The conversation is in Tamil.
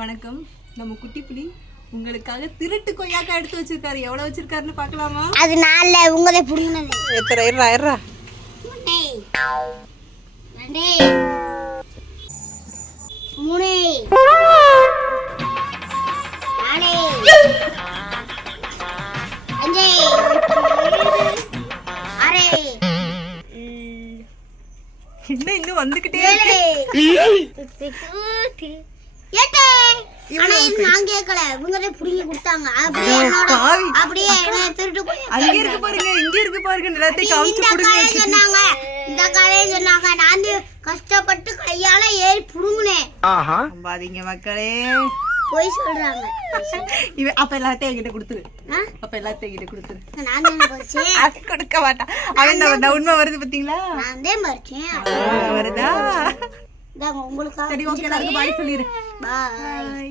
வணக்கம். நம்ம குட்டி புலி உங்களுக்காக திருட்டு கொய்யாக்கா எடுத்து வச்சிருக்காரு. எவ்வளவு வச்சிருக்காருன்னு பார்க்கலாமா? அது நாள்ல உங்களே புடினது. எத்தனை இருறா ரெண்டே மூணே நாலே அஞ்சே ஆறே இன்னும் வந்துகிட்டே இருக்கு. ஏட்டே ஆனா நான் கேட்கல, இவங்களே புடிங்க கொடுத்தாங்க. அப்படியே திருட்டு அங்க இருக்கு பாருங்க, இங்க இருக்கு பாருங்க, எல்லாத்தையும் காமிச்சு புடுங்க சொன்னாங்க. இந்த கதையை சொன்னாங்க. நான் கஷ்டப்பட்டு கையால ஏறி புடுங்கினேன். பாதிங்க மக்களே, போய் சொல்றாங்க. அப்ப எல்லாத்தையும் என்கிட்ட கொடுத்துரு. அப்ப எல்லாத்தையும் என்கிட்ட கொடுத்துரு. நான் தானே பறிச்சேன். அது கொடுக்க மாட்டான் அவன். உண்மை வருது பாத்தீங்களா? நான் தான் பறிச்சேன். வருதா? உங்களுக்கு சரி, ஓகே, எல்லாருக்கும் பாய் சொல்லிரு. பாய்.